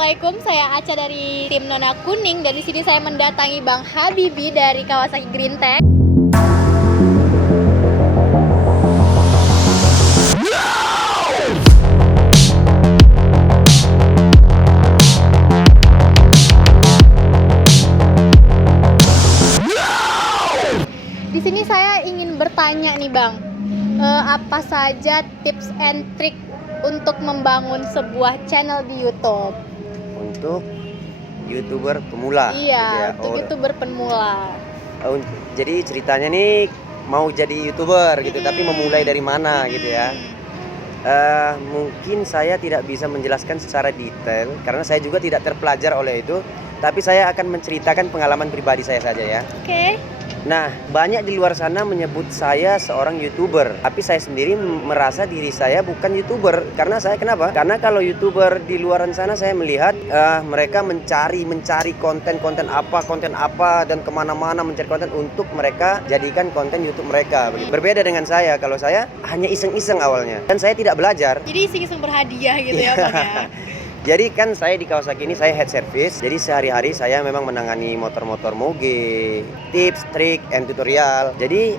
Assalamualaikum, saya Aca dari tim Nona Kuning. Dan di sini saya mendatangi Bang Habibi dari Kawasaki Green Tech. Di sini saya ingin bertanya nih Bang, apa saja tips and trick untuk membangun sebuah channel di YouTube? Untuk YouTuber pemula. Iya, gitu ya. untuk YouTuber pemula. Jadi ceritanya nih mau jadi YouTuber gitu, tapi memulai dari mana gitu ya. Mungkin saya tidak bisa menjelaskan secara detail karena saya juga tidak terpelajar oleh itu, tapi saya akan menceritakan pengalaman pribadi saya saja ya. Oke. Nah, banyak di luar sana menyebut saya seorang YouTuber, tapi saya sendiri merasa diri saya bukan YouTuber. Karena saya kenapa? Karena kalau YouTuber di luar sana saya melihat mereka mencari konten apa dan kemana-mana mencari konten untuk mereka jadikan konten YouTube mereka. Berbeda dengan saya, kalau saya hanya iseng-iseng awalnya dan saya tidak belajar. Jadi iseng-iseng berhadiah gitu ya Bang ya. Jadi kan saya di Kawasaki ini saya head service. Jadi sehari-hari saya memang menangani motor-motor moge, tips, trik, and tutorial. Jadi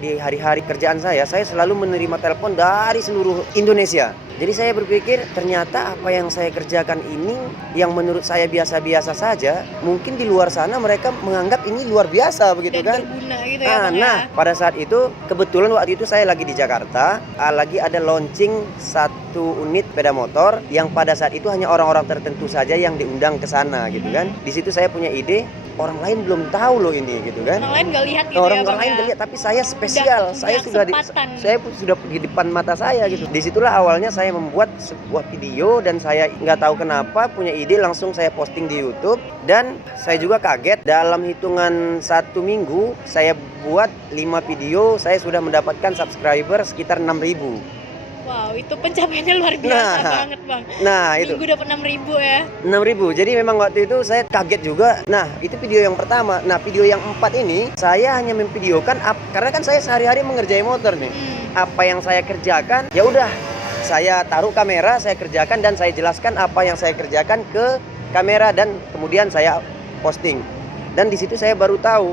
di hari-hari kerjaan saya selalu menerima telepon dari seluruh Indonesia. Jadi saya berpikir ternyata apa yang saya kerjakan ini yang menurut saya biasa-biasa saja, mungkin di luar sana mereka menganggap ini luar biasa begitu dan kan. berguna gitu ya Bang Nah, ya. pada saat itu kebetulan waktu itu saya lagi di Jakarta, lagi ada launching satu unit sepeda motor yang pada saat itu hanya orang-orang tertentu saja yang diundang ke sana gitu kan. Di situ saya punya ide, orang lain belum tahu loh ini gitu kan. Orang lain nggak lihat gitu Orang ya Bang lain ya. nggak lihat, tapi saya spesial. Saya sudah di depan mata saya gitu. Disitulah awalnya saya membuat sebuah video dan saya nggak tahu kenapa punya ide langsung saya posting di YouTube dan saya juga kaget dalam hitungan 1 minggu saya buat 5 video saya sudah mendapatkan subscriber sekitar 6.000. Wow, itu pencapaiannya luar biasa banget Bang. Nah itu Minggu dapat 6.000 ya. 6.000. Jadi memang waktu itu saya kaget juga. Nah itu video yang pertama. Nah video yang 4 ini saya hanya memvideokan karena kan saya sehari-hari mengerjai motor nih. Apa yang saya kerjakan ya udah saya taruh kamera, saya kerjakan dan saya jelaskan apa yang saya kerjakan ke kamera dan kemudian saya posting. Dan di situ saya baru tahu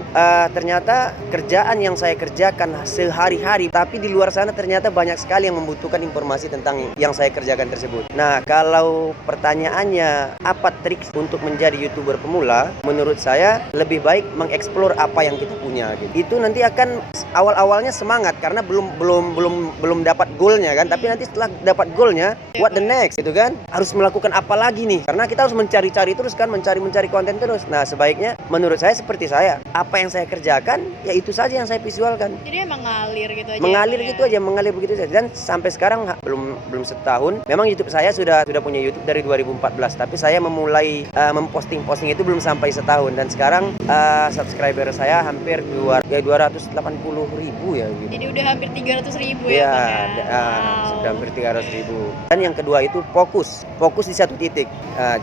ternyata kerjaan yang saya kerjakan sehari-hari, tapi di luar sana ternyata banyak sekali yang membutuhkan informasi tentang yang saya kerjakan tersebut. Nah, kalau pertanyaannya apa trik untuk menjadi YouTuber pemula? Menurut saya lebih baik mengeksplor apa yang kita punya gitu. Itu nanti akan awal-awalnya semangat karena belum dapat goalnya kan, tapi nanti setelah dapat goalnya, what the next gitu kan? Harus melakukan apa lagi nih? Karena kita harus mencari-cari terus kan, mencari konten terus. Nah, sebaiknya menurut saya seperti saya, apa yang saya kerjakan ya itu saja yang saya visualkan. Jadi emang ngalir gitu aja. Mengalir begitu saja. Dan sampai sekarang belum setahun. Memang YouTube saya sudah punya YouTube dari 2014, tapi saya memulai memposting itu belum sampai setahun dan sekarang subscriber saya hampir 280.000 ya gitu. Jadi udah hampir 300.000 ya Bang ya. Wow. Sudah hampir 300.000. Dan yang kedua itu fokus di satu titik.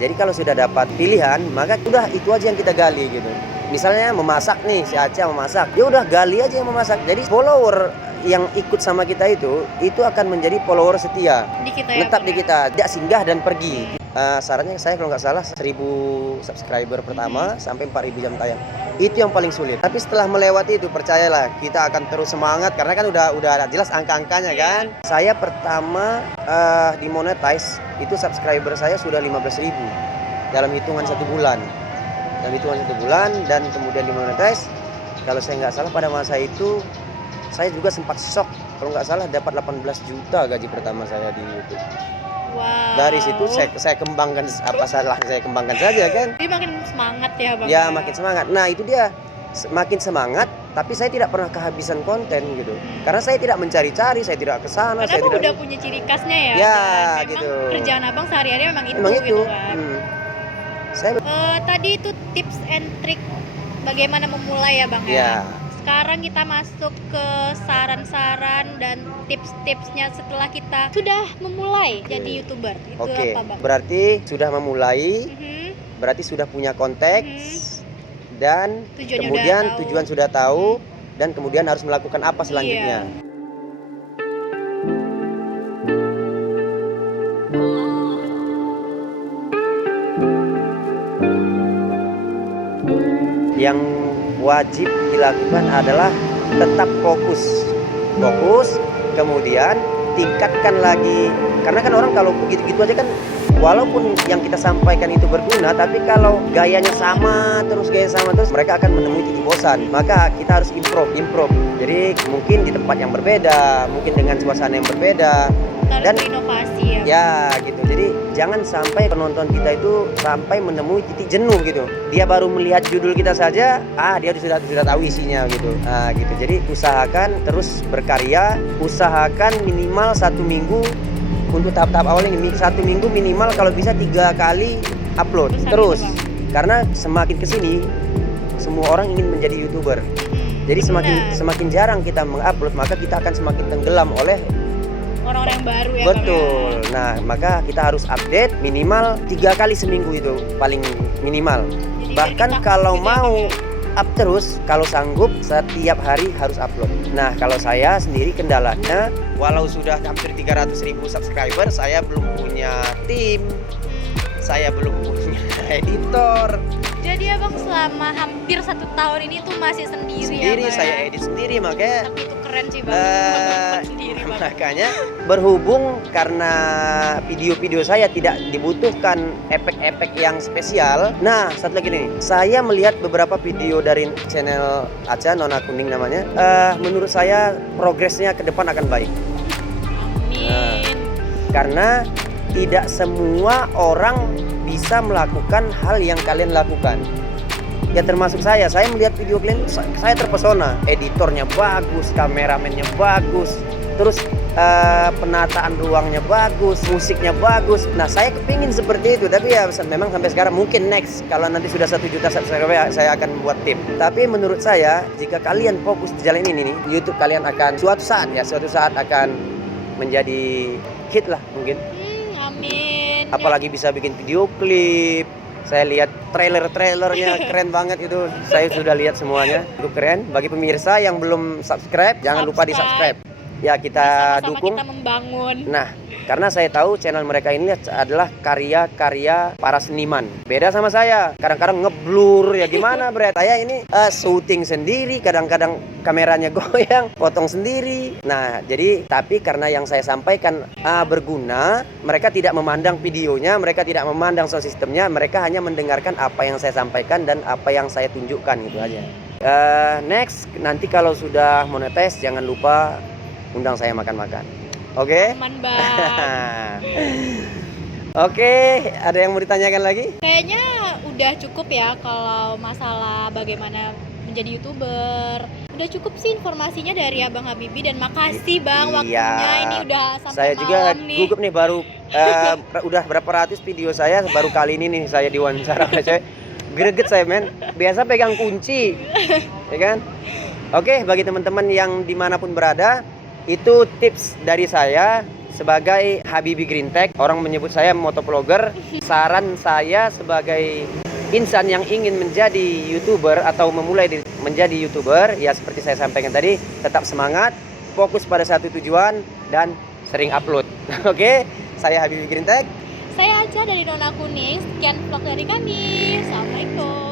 Jadi kalau sudah dapat pilihan, maka udah itu aja yang kita gali gitu. Misalnya memasak nih, si Aca memasak, ya udah gali aja yang memasak. Jadi follower yang ikut sama kita itu akan menjadi follower setia, di kita ya, tetap di kita, tidak singgah dan pergi. Sarannya saya kalau nggak salah 1.000 subscriber pertama sampai 4.000 jam tayang. Itu yang paling sulit. Tapi setelah melewati itu percayalah kita akan terus semangat karena kan udah jelas angka-angkanya kan. Saya pertama dimonetize itu subscriber saya sudah 15.000 dalam hitungan 1 bulan. Dan kemudian dimonetize. Kalau saya nggak salah pada masa itu saya juga sempat shock. Kalau nggak salah dapat 18 juta gaji pertama saya di YouTube. Wow. Dari situ saya kembangkan saya kembangkan saja kan. Jadi makin semangat ya Bang. Ya makin semangat. Nah itu dia, makin semangat. Tapi saya tidak pernah kehabisan konten gitu. Karena saya tidak mencari-cari, saya tidak ke sana. Karena Abang udah punya ciri khasnya ya. Ya dan gitu. Memang kerjaan Abang sehari-hari memang itu gitu kan. Tadi itu tips and trick bagaimana memulai ya Bang ya. Sekarang kita masuk ke saran-saran dan tips-tipsnya setelah kita sudah memulai jadi YouTuber. Itu apa Bang? Berarti sudah memulai, berarti sudah punya konteks dan kemudian tujuan sudah tahu dan kemudian harus melakukan apa selanjutnya. yang wajib dilakukan adalah tetap fokus, kemudian tingkatkan lagi. Karena kan orang kalau begitu-gitu aja kan, walaupun yang kita sampaikan itu berguna, tapi kalau gayanya sama terus, mereka akan menemui titik bosan. Maka kita harus improve. Jadi mungkin di tempat yang berbeda, mungkin dengan suasana yang berbeda, Harus dan berinovasi ya. ya gitu. Jadi jangan sampai penonton kita itu sampai menemui titik jenuh gitu. Dia baru melihat judul kita saja, dia sudah tahu isinya gitu. Gitu. Jadi usahakan terus berkarya, usahakan minimal 1 minggu untuk tahap-tahap awalnya. 1 minggu minimal, kalau bisa 3 kali upload terus. Karena semakin kesini semua orang ingin menjadi YouTuber. Jadi semakin jarang kita mengupload, maka kita akan semakin tenggelam oleh orang-orang yang baru ya. Betul. Nah, maka kita harus update minimal 3 kali seminggu, itu paling minimal. Jadi Bahkan biar kita kalau fokus mau ya, up terus, kalau sanggup setiap hari harus upload. Nah, kalau saya sendiri kendalanya, walau sudah hampir 300.000 subscriber, saya belum punya tim, saya belum punya editor. Jadi abang selama hampir 1 tahun ini tuh masih sendiri ya, Bang, Saya ya? edit sendiri, makanya Tapi itu keren sih bang. Sendiri Bang. makanya berhubung karena video-video saya tidak dibutuhkan efek-efek yang spesial. Nah, satu lagi nih, saya melihat beberapa video dari channel Aca, Nona Kuning namanya. Menurut saya progresnya ke depan akan baik. Amin. Karena tidak semua orang bisa melakukan hal yang kalian lakukan. Ya termasuk saya melihat video kalian, saya terpesona. Editornya bagus, kameramennya bagus, terus penataan ruangnya bagus, musiknya bagus. Nah, saya kepingin seperti itu, tapi ya memang sampai sekarang, mungkin next kalau nanti sudah 1 juta subscriber saya akan buat tim. Tapi menurut saya, jika kalian fokus di jalan ini nih, YouTube kalian akan suatu saat akan menjadi hit lah mungkin. Amin. Apalagi bisa bikin video klip. Saya lihat trailernya keren banget itu. Saya sudah lihat semuanya. Itu keren. Bagi pemirsa yang belum subscribe, jangan lupa di-subscribe. Ya, kita Sama-sama dukung. kita membangun. Nah, karena saya tahu channel mereka ini adalah karya-karya para seniman. Beda sama saya. Kadang-kadang ngeblur ya gimana, Bre? Saya ini syuting sendiri, kadang-kadang kameranya goyang, potong sendiri. Nah, jadi tapi karena yang saya sampaikan berguna, mereka tidak memandang videonya, mereka tidak memandang sound systemnya, mereka hanya mendengarkan apa yang saya sampaikan dan apa yang saya tunjukkan, gitu aja. Next, nanti kalau sudah monetize jangan lupa undang saya makan-makan. Oke? Aman bang. Oke, ada yang mau ditanyakan lagi? Kayaknya udah cukup ya kalau masalah bagaimana menjadi YouTuber. Udah cukup sih informasinya dari Abang Habibie, dan makasih Bang waktunya. Ini udah sampai saya juga malam nih. gugup nih, baru udah berapa ratus video saya, baru kali ini nih saya diwawancara oleh cewek. Greget saya, men. Biasa pegang kunci, ya kan? Oke, bagi teman-teman yang dimanapun berada, itu tips dari saya sebagai Habibie Green Tech. Orang menyebut saya motovlogger. Saran saya sebagai insan yang ingin menjadi YouTuber atau memulai menjadi YouTuber, ya seperti saya sampaikan tadi, tetap semangat, fokus pada satu tujuan, dan sering upload. Oke, saya Habibie Green Tech. Saya Aca dari Nona Kuning. Sekian vlog dari kami. Assalamualaikum.